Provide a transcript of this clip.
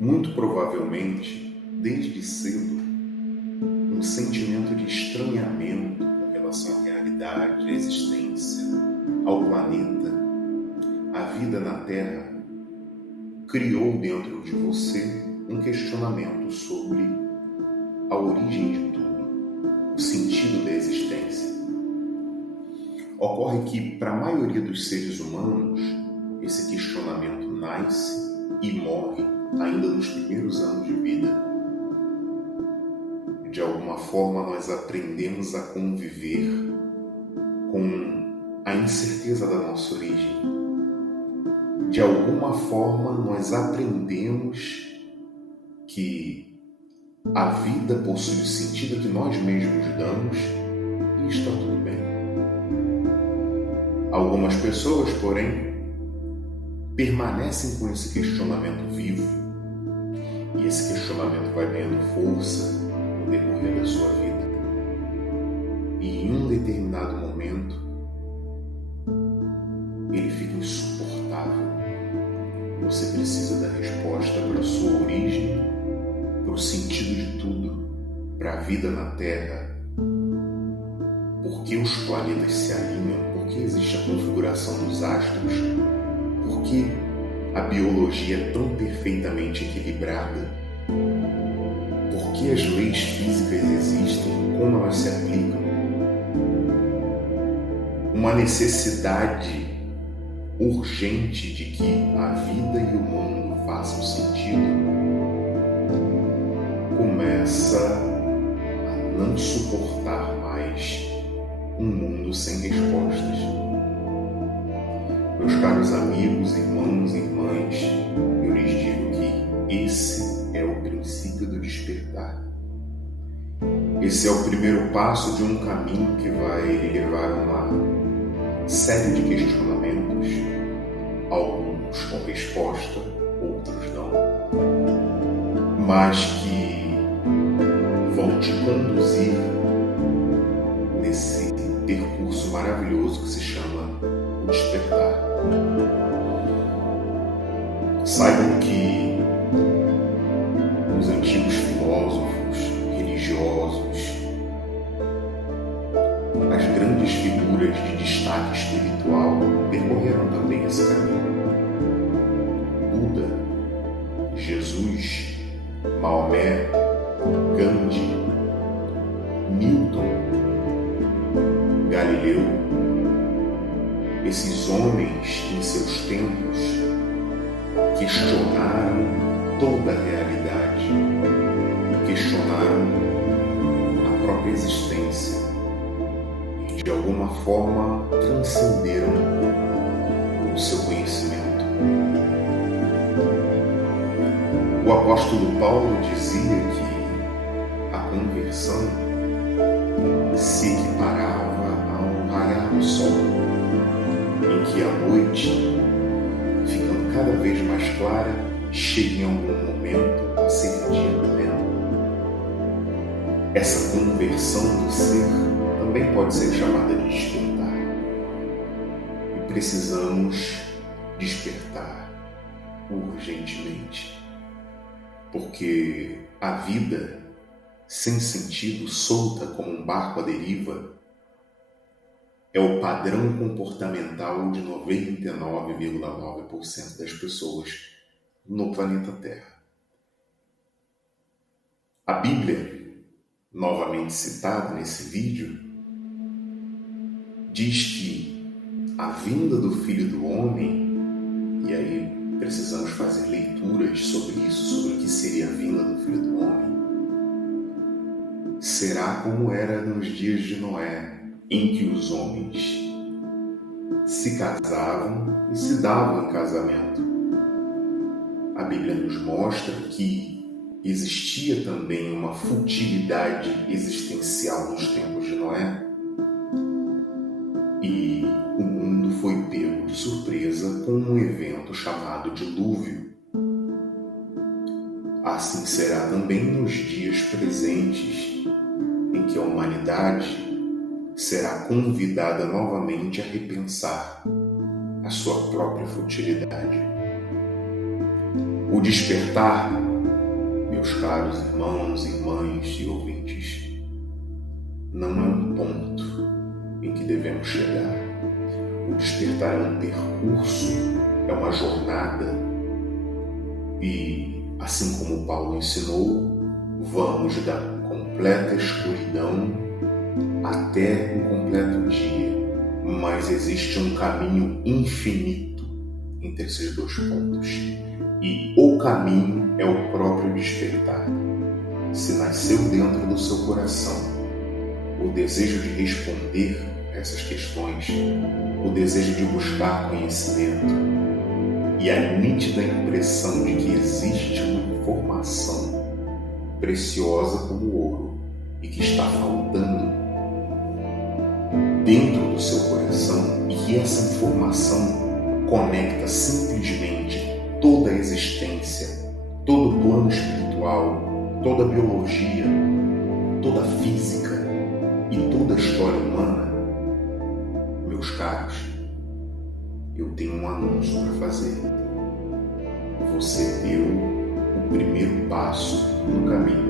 muito provavelmente, desde cedo, um sentimento de estranhamento com relação à realidade, à existência, ao planeta, à vida na Terra, criou dentro de você um questionamento sobre a origem de tudo, o sentido da existência. Ocorre que, para a maioria dos seres humanos, esse questionamento nasce e morre ainda nos primeiros anos de vida. De alguma forma, nós aprendemos a conviver com a incerteza da nossa origem. De alguma forma, nós aprendemos que a vida possui o sentido que nós mesmos damos e está tudo bem. Algumas pessoas, porém, permanecem com esse questionamento vivo e esse questionamento vai ganhando força no decorrer da sua vida. E em um determinado momento, ele fica insuportável. Você precisa dar resposta para a sua origem, para o sentido de tudo, para a vida na Terra. Por que os planetas se alinham? Por que existe a configuração dos astros? Por que a biologia é tão perfeitamente equilibrada? Por que as leis físicas existem? Como elas se aplicam? Uma necessidade urgente de que a vida e o mundo façam sentido começa a não suportar mais um mundo sem respostas. Meus caros amigos, irmãos e irmãs, eu lhes digo que esse é o princípio do despertar. Esse é o primeiro passo de um caminho que vai lhe levar a uma série de questionamentos, alguns com resposta, outros não, mas que vão te conduzir nesse percurso maravilhoso que se chama o despertar. Saibam que os antigos filósofos, religiosos, as grandes figuras de destaque espiritual percorreram também esse caminho. Buda, Jesus, Maomé, Gandhi, Newton, Galileu, esses homens em seus tempos questionaram toda a realidade, questionaram a própria existência e de alguma forma transcenderam o seu conhecimento. O apóstolo Paulo dizia que a conversão se equiparava ao raiar do sol, em que a noite, ficando cada vez mais clara, chega em algum momento a ser dia pleno. Essa conversão do ser também pode ser chamada de despertar. E precisamos despertar urgentemente. Porque a vida, sem sentido, solta como um barco à deriva, é o padrão comportamental de 99,9% das pessoas no planeta Terra. A Bíblia, novamente citada nesse vídeo, diz que a vinda do Filho do Homem, e aí precisamos fazer leituras sobre isso, sobre o que seria a vinda do Filho do Homem, será como era nos dias de Noé, em que os homens se casavam e se davam em casamento. A Bíblia nos mostra que existia também uma futilidade existencial nos tempos de Noé e o mundo foi pego de surpresa com um evento chamado dilúvio. Assim será também nos dias presentes, em que a humanidade será convidada novamente a repensar a sua própria futilidade. O despertar meus caros irmãos, irmãs e ouvintes, não é um ponto em que devemos chegar. O despertar é um percurso, é uma jornada. E, assim como Paulo ensinou, vamos da completa escuridão até o completo dia. Mas existe um caminho infinito entre esses dois pontos. E o caminho é o próprio despertar. Se nasceu dentro do seu coração o desejo de responder a essas questões, o desejo de buscar conhecimento e a nítida impressão de que existe uma informação preciosa como ouro e que está faltando dentro do seu coração, e que essa informação conecta simplesmente toda a existência, todo o plano espiritual, toda a biologia, toda a física e toda a história humana, meus caros, eu tenho um anúncio para fazer. Você deu o primeiro passo no caminho